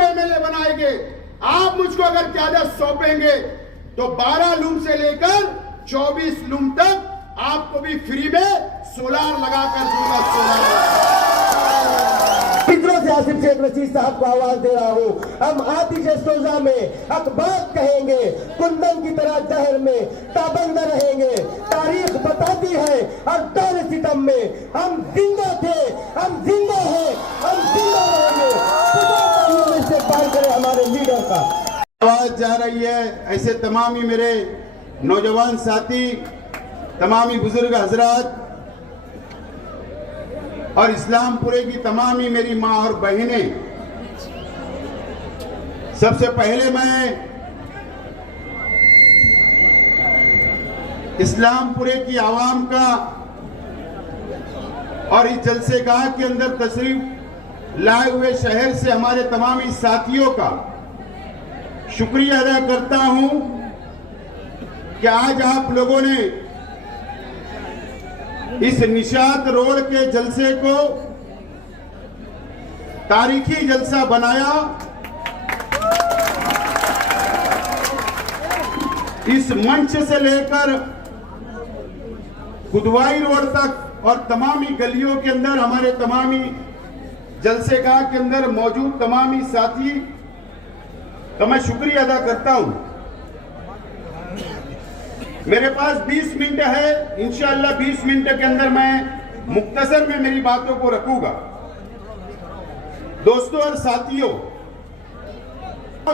मुझको एमएलए बनाएंगे, आप मुझको अगर क़यादत सौंपेंगे तो 12 लूम से लेकर 24 लूम तक आपको भी फ्री में सोलार लगाकर दूंगा। सोलार फिक्रों से आसिफ शेख रशीद साहब को आवाज दे रहा हूँ। हम आतिश सोजा में अखबार कहेंगे, कुंदन की तरह जहर में ताबंद रहेंगे। तारीख बताती है हर दौर सितम में हम जिंदा थे, हम जिंदा हैं, हम जिंदा रहेंगे। इस्तेमाल करें हमारे लीडर का। आवाज जा रही है ऐसे तमाम ही मेरे नौजवान साथी, तमाम ही बुजुर्ग हजरात और इस्लामपुरे की तमाम ही मेरी माँ और बहनें, सबसे पहले मैं इस्लामपुरे की आवाम का और इस जलसेगाह के अंदर तशरीफ लाए हुए शहर से हमारे तमाम ही साथियों का शुक्रिया अदा करता हूं कि आज आप लोगों ने इस निशात रोड के जलसे को तारीखी जलसा बनाया। इस मंच से लेकर कुदवाई रोड तक और तमामी गलियों के अंदर हमारे तमामी जलसेगाह के अंदर मौजूद तमामी साथी का मैं शुक्रिया अदा करता हूं। मेरे पास 20 मिनट है, इंशाअल्लाह 20 मिनट के अंदर मैं मुख्तसर में मेरी बातों को रखूंगा। दोस्तों और साथियों,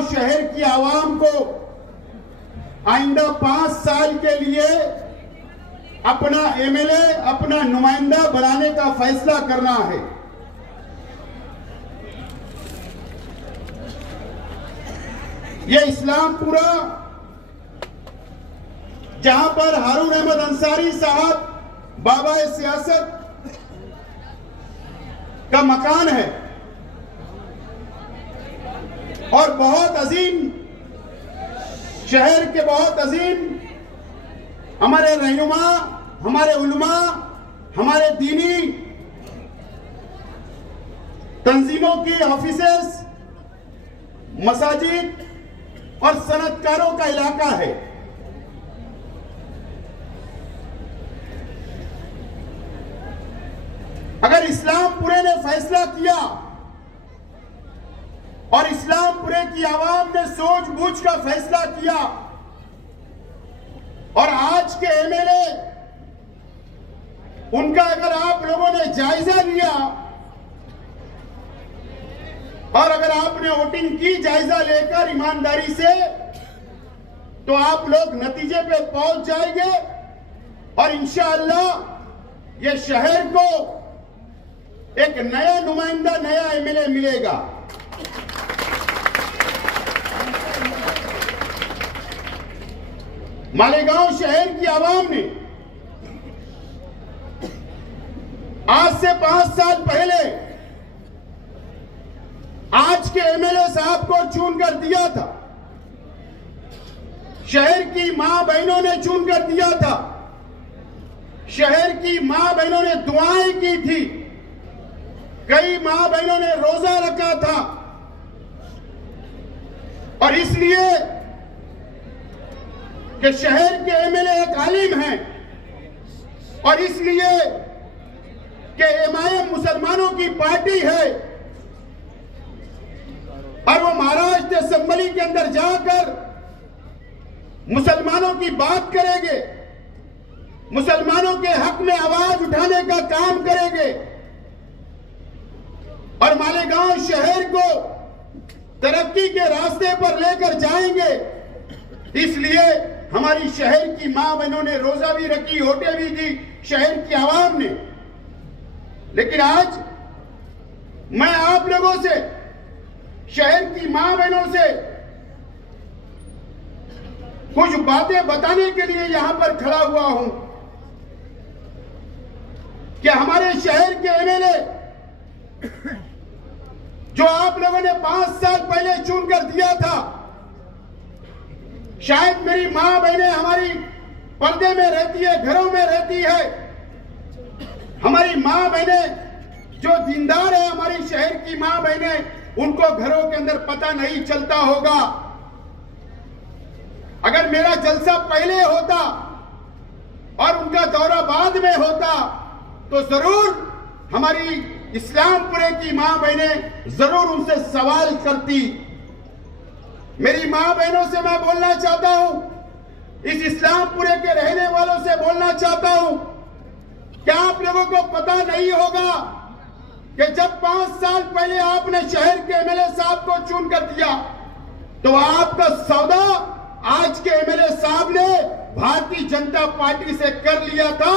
शहर की आवाम को आइंदा 5 साल के लिए अपना एमएलए, अपना नुमाइंदा बनाने का फैसला करना है। यह इस्लामपुरा, जहां पर हारून अहमद अंसारी साहब बाबा सियासत का मकान है और बहुत अजीम शहर के बहुत अजीम हमारे रहनुमा, हमारे उलमा, हमारे दीनी तंजीमों की ऑफिसेस, मसाजिद और सनतकारों का इलाका है। अगर इस्लामपुरे ने फैसला किया और इस्लामपुरे की आवाम ने सूझबूझ का फैसला किया और आज के एमएलए उनका अगर आप लोगों ने जायजा लिया और अगर आपने वोटिंग की जायजा लेकर ईमानदारी से, तो आप लोग नतीजे पे पहुंच जाएंगे और इंशाअल्लाह ये शहर को एक नया नुमाइंदा, नया एमएलए मिलेगा। मालेगांव शहर की आवाम ने आज से 5 साल पहले आज के एमएलए साहब को चुनकर दिया था। शहर की मां बहनों ने चुनकर दिया था। शहर की मां बहनों ने दुआएं की थी। कई मां बहनों ने रोजा रखा था और इसलिए कि शहर के एमएलए एक आलिम हैं और इसलिए कि एमआईएम मुसलमानों की पार्टी है और वो महाराष्ट्र असेंबली के अंदर जाकर मुसलमानों की बात करेंगे, मुसलमानों के हक में आवाज उठाने का काम करेंगे और मालेगांव शहर को तरक्की के रास्ते पर लेकर जाएंगे। इसलिए हमारी शहर की मां बहनों ने रोजा भी रखी, होटे भी दी शहर की आवाम ने। लेकिन आज मैं आप लोगों से, शहर की मां बहनों से कुछ बातें बताने के लिए यहां पर खड़ा हुआ हूं कि हमारे शहर के एमएलए जो आप लोगों ने 5 साल पहले चुनकर दिया था, शायद मेरी मां बहनें हमारी पर्दे में रहती है, घरों में रहती है। हमारी मां बहनें जो दीनदार है, हमारी शहर की मां बहनें उनको घरों के अंदर पता नहीं चलता होगा। अगर मेरा जलसा पहले होता और उनका दौरा बाद में होता तो जरूर हमारी इस्लामपुरे की मां बहनें जरूर उनसे सवाल करती। मेरी मां बहनों से मैं बोलना चाहता हूं, इस इस्लामपुरे के रहने वालों से बोलना चाहता हूं, क्या आप लोगों को पता नहीं होगा कि जब 5 साल पहले आपने शहर के एमएलए साहब को चुन कर दिया तो आपका सौदा आज के एमएलए साहब ने भारतीय जनता पार्टी से कर लिया था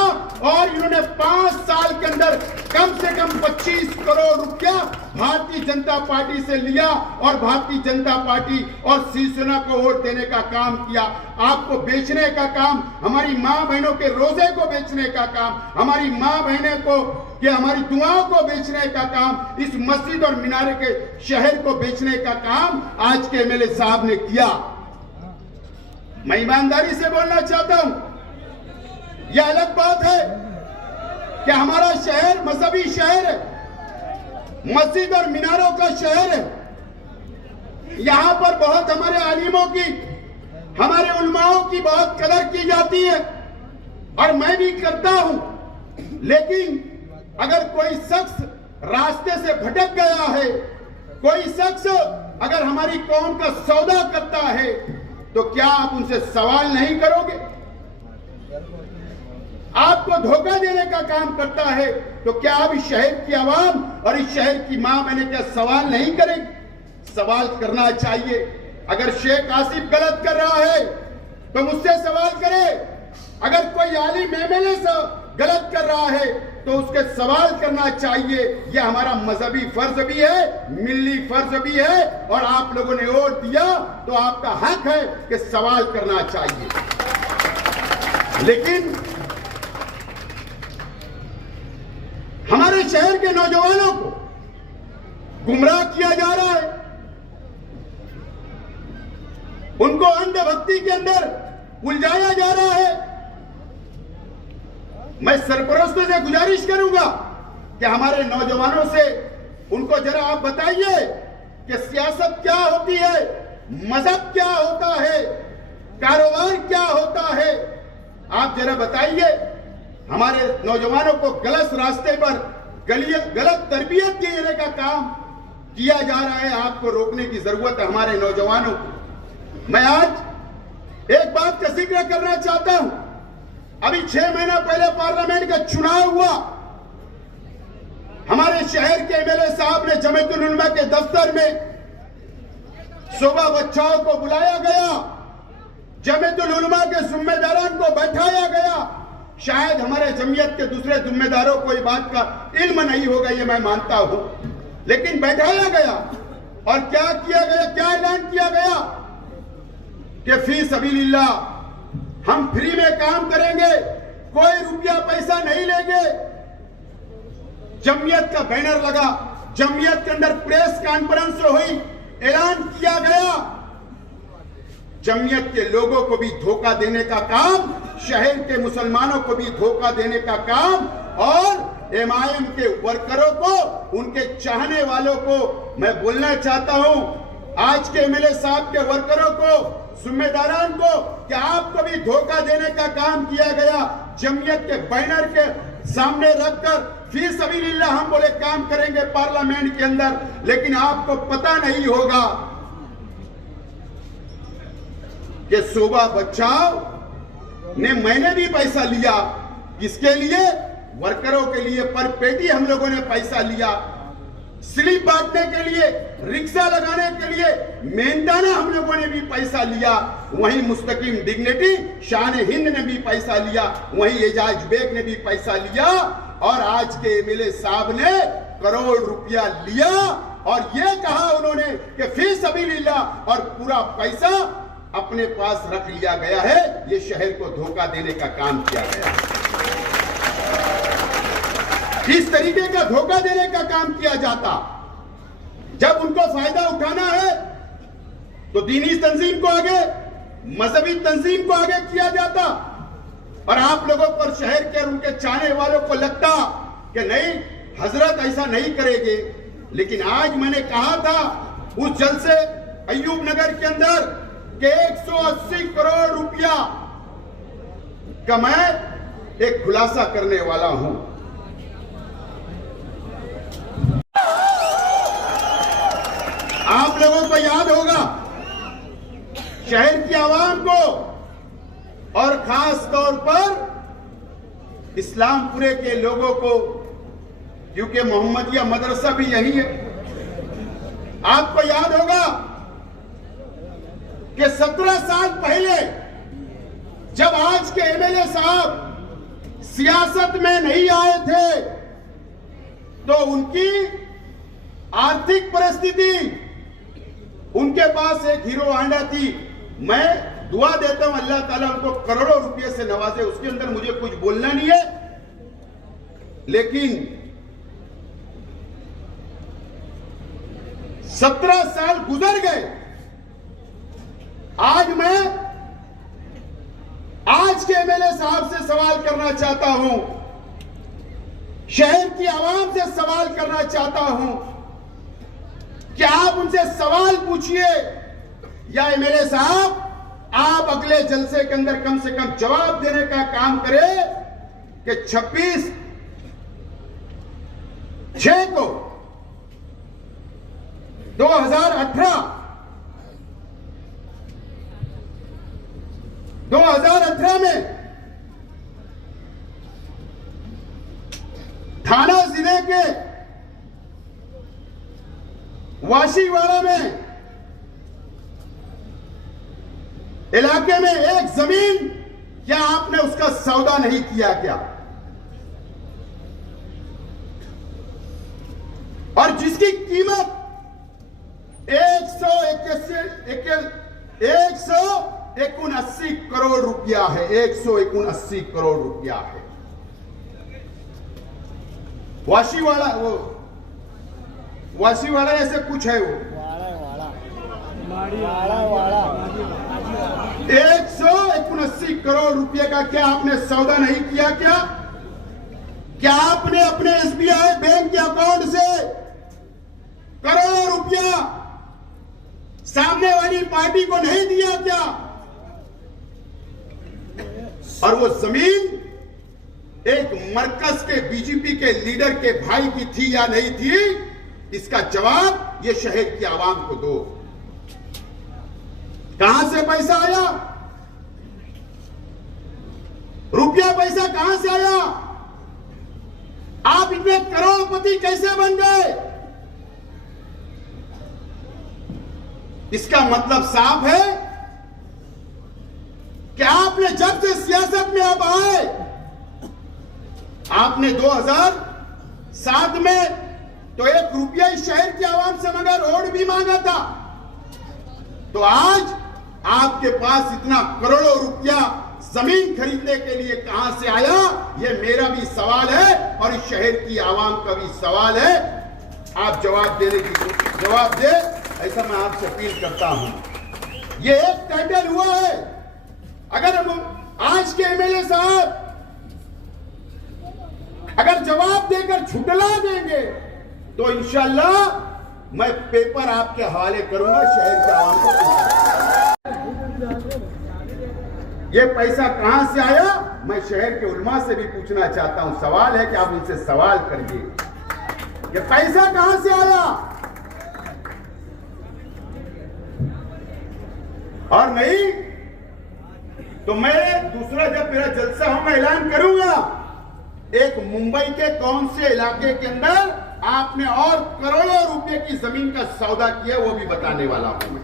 और इन्होंने 5 साल के अंदर कम से कम 25 करोड़ रुपया भारतीय जनता पार्टी से लिया और भारतीय जनता पार्टी और शिवसेना को वोट देने का काम किया। आपको बेचने का काम, हमारी मां बहनों के रोजे को बेचने का काम, हमारी मां बहनों को कि हमारी दुआओं को बेचने का काम, इस मस्जिद और मीनारे के शहर को बेचने का काम आज के एमएलए साहब ने किया। मैं ईमानदारी से बोलना चाहता हूं, यह अलग बात है कि हमारा शहर मजहबी शहर है, मस्जिद और मीनारों का शहर है। यहां पर बहुत हमारे आलिमों की, हमारे उलमाओं की बहुत कदर की जाती है और मैं भी करता हूं। लेकिन अगर कोई शख्स रास्ते से भटक गया है, कोई शख्स अगर हमारी कौम का सौदा करता है तो क्या आप उनसे सवाल नहीं करोगे? आपको धोखा देने का काम करता है तो क्या आप इस शहर की आवाम और इस शहर की मां बहनें क्या सवाल नहीं करेंगे? सवाल करना चाहिए। अगर शेख आसिफ गलत कर रहा है तो मुझसे सवाल करे, अगर कोई आलिम एमएलए से गलत कर रहा है तो उसके सवाल करना चाहिए। यह हमारा मजहबी फर्ज भी है, मिली फर्ज भी है और आप लोगों ने वोट दिया तो आपका हक है कि सवाल करना चाहिए। लेकिन हमारे शहर के नौजवानों को गुमराह किया जा रहा है, उनको अंधभक्ति के अंदर उलझाया जा रहा है। मैं सरपरस्तों से गुजारिश करूंगा कि हमारे नौजवानों से उनको जरा आप बताइए कि सियासत क्या होती है, मजहब क्या होता है, कारोबार क्या होता है। आप जरा बताइए। हमारे नौजवानों को गलत रास्ते पर गलत तरबियत देने का काम किया जा रहा है। आपको रोकने की जरूरत है हमारे नौजवानों को। मैं आज एक बात का जिक्र करना चाहता हूं। अभी 6 महीना पहले पार्लियामेंट का चुनाव हुआ। हमारे शहर के एमएलए साहब ने जमीयतुल उलमा के दफ्तर में शोभा बच्चाओं को बुलाया गया, जमीयतुल उलमा के जिम्मेदारान को बैठाया गया। शायद हमारे जमीयत के दूसरे जिम्मेदारों को इस बात का इल्म नहीं होगा, ये मैं मानता हूं, लेकिन बैठाया गया और क्या किया गया, क्या ऐलान किया गया कि फी सबीलिल्लाह हम फ्री में काम करेंगे, कोई रुपया पैसा नहीं लेंगे। जमीयत का बैनर लगा, जमीयत के अंदर प्रेस कॉन्फ्रेंस हुई, ऐलान किया गया। जमीयत के लोगों को भी धोखा देने का काम, शहर के मुसलमानों को भी धोखा देने का काम और एमआईएम के वर्करों को, उनके चाहने वालों को मैं बोलना चाहता हूं, आज के एमएलए साहब के वर्करों को, जिम्मेदारान को, कि आपको भी धोखा देने का काम किया गया। जमीयत के बैनर के सामने रखकर फी सबीलिल्लाह हम बोले काम करेंगे पार्लियामेंट के अंदर, लेकिन आपको पता नहीं होगा कि शोभा बच्चाओ ने मैंने भी पैसा लिया। किसके लिए? वर्करों के लिए। पर पेटी हम लोगों ने पैसा लिया, स्लिप बांटने के लिए, रिक्शा लगाने के लिए, मेहनताना हम लोगों ने भी पैसा लिया। वहीं मुस्तकीम डिग्निटी शान हिंद ने भी पैसा लिया, वहीं एजाज बेग ने भी पैसा लिया और आज के एमएलए साहब ने करोड़ रुपया लिया और ये कहा उन्होंने कि फी सबीलिल्लाह और पूरा पैसा अपने पास रख लिया गया है। ये शहर को धोखा देने का काम किया गया। इस तरीके का धोखा देने का काम किया जाता। जब उनको फायदा उठाना है तो दीनी तंजीम को आगे, मजहबी तंजीम को आगे किया जाता और आप लोगों पर, शहर के उनके चाहने वालों को लगता कि नहीं हजरत ऐसा नहीं करेंगे, लेकिन आज मैंने कहा था उस जलसे अय्यूब नगर के अंदर कि 180 करोड़ रुपया का मैं एक खुलासा करने वाला हूं। आप लोगों को याद होगा, शहर की आवाम को और खास तौर पर इस्लामपुरे के लोगों को, क्योंकि मोहम्मदिया मदरसा भी यही है, आपको याद होगा कि 17 साल पहले जब आज के एमएलए साहब सियासत में नहीं आए थे तो उनकी आर्थिक परिस्थिति, उनके पास एक हीरो होंडा थी। मैं दुआ देता हूं अल्लाह ताला उनको करोड़ों रुपए से नवाजे, उसके अंदर मुझे कुछ बोलना नहीं है, लेकिन 17 साल गुजर गए। आज मैं आज के एमएलए साहब से सवाल करना चाहता हूं, शहर की आवाम से सवाल करना चाहता हूं कि आप उनसे सवाल पूछिए, या एमएलए साहब आप अगले जलसे के अंदर कम से कम जवाब देने का काम करें कि 26/6 को 2018 में थाना जिले के वाशीवाड़ा में इलाके में एक जमीन, क्या आपने उसका सौदा नहीं किया क्या? और जिसकी कीमत 179 करोड़ रुपया है, 179 करोड़ रुपया है। वाशीवाड़ा ऐसे कुछ है वो, 179 करोड़ रुपए का क्या आपने सौदा नहीं किया क्या? क्या आपने अपने एसबीआई बैंक के अकाउंट से करोड़ों रुपया सामने वाली पार्टी को नहीं दिया क्या? और वो जमीन एक मरकज के बीजेपी के लीडर के भाई की थी या नहीं थी, इसका जवाब ये शहर की आवाम को दो। कहां से पैसा आया? रुपया पैसा कहां से आया? आप इतने करोड़पति कैसे बन गए? इसका मतलब साफ है कि आपने जब से सियासत में आप आए, आपने 2007 में तो 1 रुपया इस शहर की आवाम से मांगा, रोड भी मांगा था। तो आज आपके पास इतना करोड़ों रुपया जमीन खरीदने के लिए कहां से आया? यह मेरा भी सवाल है और इस शहर की आवाम का भी सवाल है। आप जवाब दे, ऐसा मैं आपसे अपील करता हूं। यह एक टाइटल हुआ है। अगर आज के एमएलए साहब अगर जवाब देकर छुटला देंगे तो इंशाअल्लाह मैं पेपर आपके हवाले करूंगा शहर के आवाम को। ये पैसा कहां से आया? मैं शहर के उलमा से भी पूछना चाहता हूं। सवाल है कि आप उनसे सवाल करिए, ये पैसा कहां से आया? और नहीं तो मैं दूसरा जब मेरा जलसा हो मैं ऐलान करूंगा, एक मुंबई के कौन से इलाके के अंदर आपने और करोड़ों रुपए की जमीन का सौदा किया वो भी बताने वाला हूं मैं।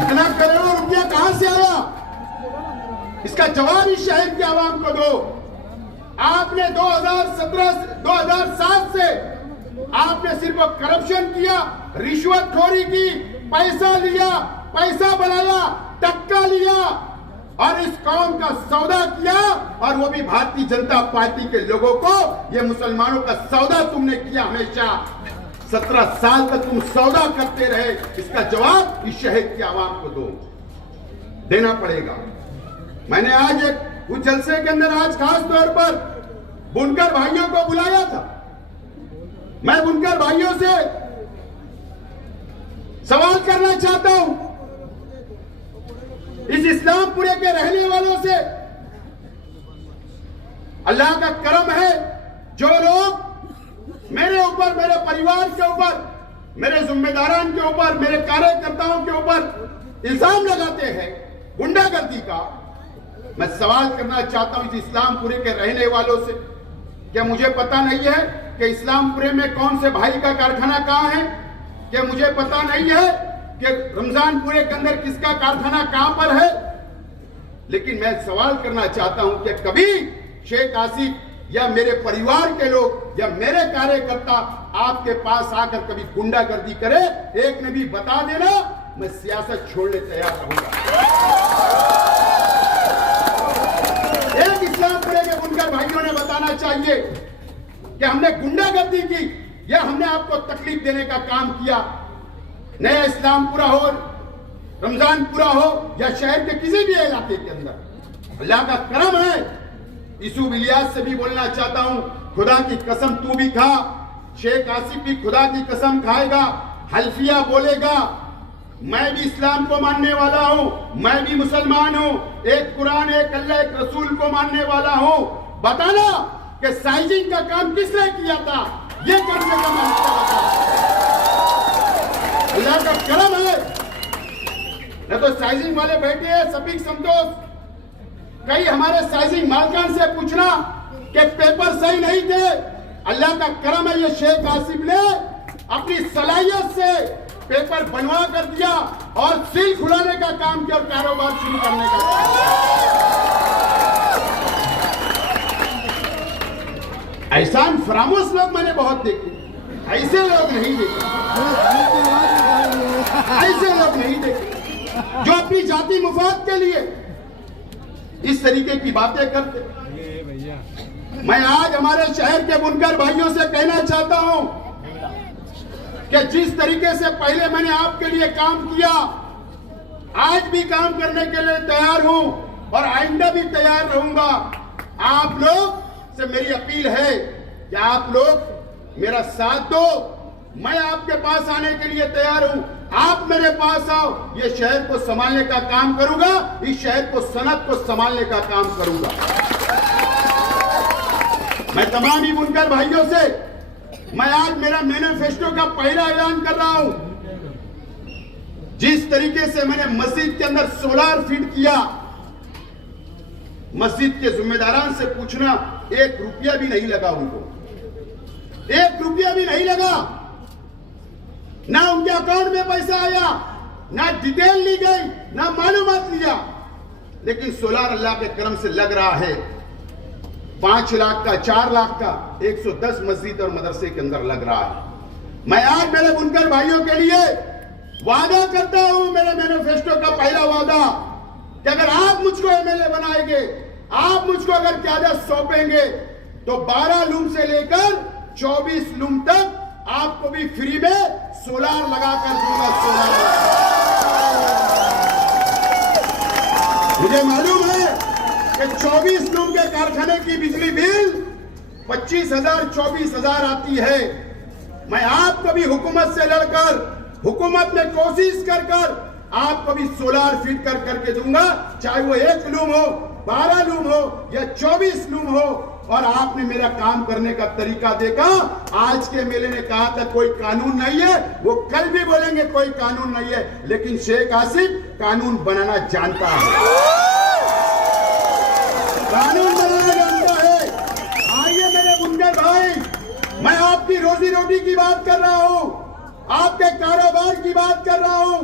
इतना करोड़ों रुपया कहां से आया? इसका जवाब इस शहर की आवाम को दो। आपने 2007 से आपने सिर्फ करप्शन किया, रिश्वतखोरी की, पैसा लिया, पैसा बनाया, टक्का लिया और इस कौम का सौदा किया, और वो भी भारतीय जनता पार्टी के लोगों को। ये मुसलमानों का सौदा तुमने किया हमेशा। 17 साल तक तुम सौदा करते रहे। इसका जवाब इस शहर की आवाम को देना पड़ेगा। मैंने आज उस जलसे के अंदर आज खास तौर पर बुनकर भाइयों को बुलाया था। मैं बुनकर भाइयों से सवाल करना चाहता हूं, इस इस्लामपुरे के रहने वालों से। अल्लाह का करम है, जो लोग मेरे ऊपर, मेरे परिवार के ऊपर, मेरे जिम्मेदारान के ऊपर, मेरे कार्यकर्ताओं के ऊपर इल्जाम लगाते हैं गुंडागर्दी का, मैं सवाल करना चाहता हूं इस इस्लामपुरे के रहने वालों से। क्या मुझे पता नहीं है कि इस्लामपुरे में कौन से भाई का कारखाना कहां है? क्या मुझे पता नहीं है कि रमजानपुरे के अंदर किसका कारखाना कहां पर है? लेकिन मैं सवाल करना चाहता हूं कि कभी शेख आसिफ या मेरे परिवार के लोग या मेरे कार्यकर्ता आपके पास आकर कभी गुंडागर्दी करे, एक ने भी बता देना, मैं सियासत छोड़ने तैयार रहूंगा। एक इस्लामपुरे के बुनकर भाइयों ने बताना चाहिए कि हमने गुंडागर्दी की या हमने आपको तकलीफ देने का काम किया। नया इस्लामपुरा हो, रमजानपुरा हो या शहर के किसी भी इलाके के अंदर अल्लाह का करम है। यूसुफ इलियास से भी बोलना चाहता हूं, खुदा की कसम तू भी खा, शेख आसिफ भी खुदा की कसम खाएगा, हल्फिया बोलेगा, मैं भी इस्लाम को मानने वाला हूं, मैं भी मुसलमान हूं, एक कुरान, एक अल्लाह, एक रसूल को मानने वाला हूं। बताना कि साइजिंग का काम किसने किया था, ये कम से कम अल्लाह का करम है। न तो साइजिंग वाले बैठे हैं सभी संतोष, कई हमारे साइजिंग मालकान से पूछना कि पेपर सही नहीं थे। अल्लाह का करम है, ये शेख आसिफ ने अपनी सलाहियत से पेपर बनवा कर दिया और सील खुलाने का काम किया और कारोबार शुरू करने का काम। एहसान फरामोश लोग मैंने बहुत देखे, ऐसे लोग नहीं देखे, ऐसे लोग नहीं देखे जो अपनी जाति मुफाद के लिए इस तरीके की बातें करते। मैं आज हमारे शहर के बुनकर भाइयों से कहना चाहता हूं कि जिस तरीके से पहले मैंने आपके लिए काम किया, आज भी काम करने के लिए तैयार हूं और आइंदा भी तैयार रहूंगा। आप लोग से मेरी अपील है कि आप लोग मेरा साथ दो, मैं आपके पास आने के लिए तैयार हूं, आप मेरे पास आओ, ये शहर को संभालने का काम करूंगा, इस शहर को, सनत को संभालने का काम करूंगा। मैं तमाम ही बुनकर भाइयों से मैं आज मेरा मैनिफेस्टो का पहला ऐलान कर रहा हूं। जिस तरीके से मैंने मस्जिद के अंदर सोलार फिट किया, मस्जिद के जिम्मेदारान से पूछना, 1 रुपया भी नहीं लगा उनको, 1 रुपया भी नहीं लगा, ना उनके अकाउंट में पैसा आया, ना डिटेल ली गई, ना मालूमात लिया, लेकिन सोलार अल्लाह के करम से लग रहा है। 5 लाख का, 4 लाख का 110 मस्जिद और मदरसे के अंदर लग रहा है। मैं आज मेरे बुनकर भाइयों के लिए वादा करता हूं, मेरे मैनिफेस्टो का पहला वादा, कि अगर आप मुझको एमएलए बनाएंगे, आप मुझको अगर क़यादत सौंपेंगे, तो 12 लूम से लेकर 24 लूम तक आपको भी फ्री में सोलार लगाकर दूंगा। मुझे मालूम है कि 24 लूम के कारखाने की बिजली बिल 25,000 24,000 आती है। मैं आपको भी हुकूमत से लड़कर, हुकूमत में कोशिश कर कर आपको भी सोलार फिट कर करके दूंगा, चाहे वो 1 लूम हो, 12 लूम हो या 24 लूम हो। और आपने मेरा काम करने का तरीका देखा। आज के मेले ने कहा था कोई कानून नहीं है, वो कल भी बोलेंगे कोई कानून नहीं है, लेकिन शेख आसिफ कानून बनाना जानता है, कानून बनाना जानता है। आइए मेरे बुनकर भाई, मैं आपकी रोजी रोटी की बात कर रहा हूं, आपके कारोबार की बात कर रहा हूं,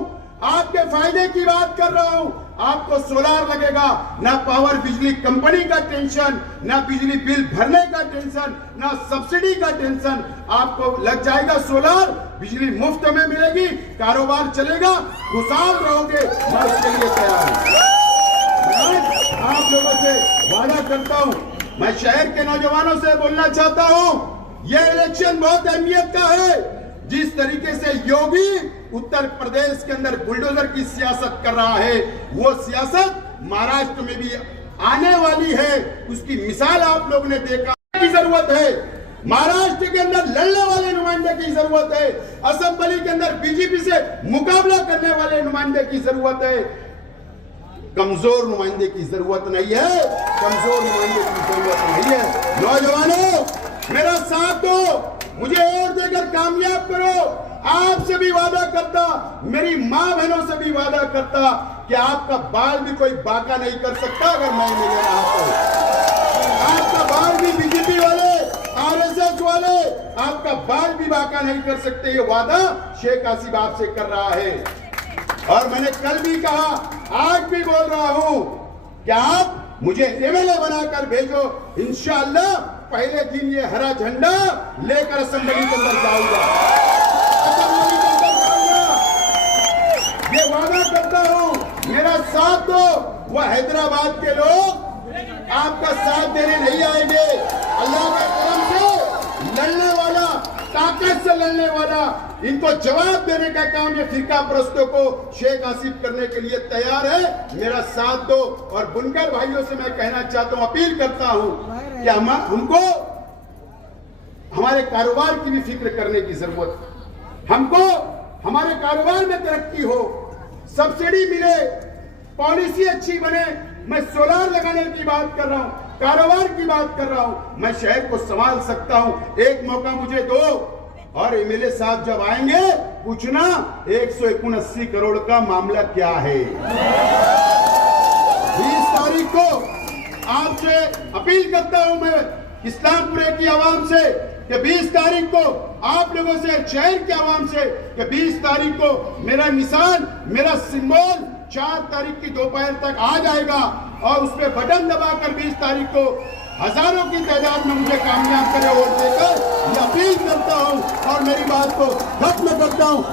आपके फायदे की बात कर रहा हूं। आपको सोलार लगेगा, ना पावर बिजली कंपनी का टेंशन, ना बिजली बिल भरने का टेंशन, ना सब्सिडी का टेंशन, आपको लग जाएगा सोलार, बिजली मुफ्त में मिलेगी, कारोबार चलेगा, खुशहाल रहोगे। मैं उसके लिए तैयार हूं। आप लोगों से वादा करता हूं, मैं शहर के नौजवानों से बोलना चाहता हूं, यह इलेक्शन बहुत अहमियत का है। जिस तरीके से योगी उत्तर प्रदेश के अंदर बुलडोजर की सियासत कर रहा है, वो सियासत महाराष्ट्र में भी आने वाली है। उसकी मिसाल आप लोग ने देखा की जरूरत है। महाराष्ट्र के अंदर लड़ने वाले नुमाइंदे की जरूरत है, असेंबली के अंदर बीजेपी से मुकाबला करने वाले नुमाइंदे की जरूरत है, कमजोर नुमाइंदे की जरूरत नहीं है, कमजोर नुमाइंदे की जरूरत नहीं है। नौजवानों मेरा साथ दो, मुझे और देकर कामयाब करो। आपसे भी वादा करता, मेरी मां बहनों से भी वादा करता कि आपका बाल भी कोई बाका नहीं कर सकता अगर मैं मिले रहा तो। आपका बाल भी बीजेपी वाले, आरएसएस वाले आपका बाल भी बाका नहीं कर सकते। ये वादा शेख हसीना आपसे कर रहा है। और मैंने कल भी कहा, आज भी बोल रहा हूं कि आप मुझे एमएलए बनाकर भेजो, इंशाअल्लाह पहले दिन ये हरा झंडा लेकर असेंबली के अंदर जाऊंगा, असेंबली के अंदर जाऊंगा। ये वादा करता हूं, मेरा साथ दो। वह हैदराबाद के लोग आपका साथ देने नहीं आएंगे। अल्लाह के करम से लड़ने वाला, ताकत से लड़ने वाला, इनको जवाब देने का काम ये फिरका परस्तों को शेख हसीना करने के लिए तैयार है। मेरा साथ दो। और बुनकर भाइयों से मैं कहना चाहता हूं, अपील करता हूं कि हमको हमारे कारोबार की भी फिक्र करने की जरूरत है। हमको हमारे कारोबार में तरक्की हो, सब्सिडी मिले, पॉलिसी अच्छी बने। मैं सोलार लगाने की बात कर रहा हूं, कारोबार की बात कर रहा हूं। मैं शहर को संभाल सकता हूं। एक मौका मुझे दो। और एमएलए साहब जब आएंगे पूछना 179 करोड़ का मामला क्या है। 20 तारीख को आपसे अपील करता हूं मैं इस्लामपुरे की आवाम से कि 20 तारीख को आप लोगों से, शहर की आवाम से कि 20 तारीख को मेरा निशान, मेरा सिंबल 4 तारीख की दोपहर तक आ जाएगा और उस पर बटन दबाकर 20 तारीख को हजारों की तादाद में मुझे कामयाब करे वोट देकर, ये अपील करता हूं और मेरी बात को खत्म करता हूं।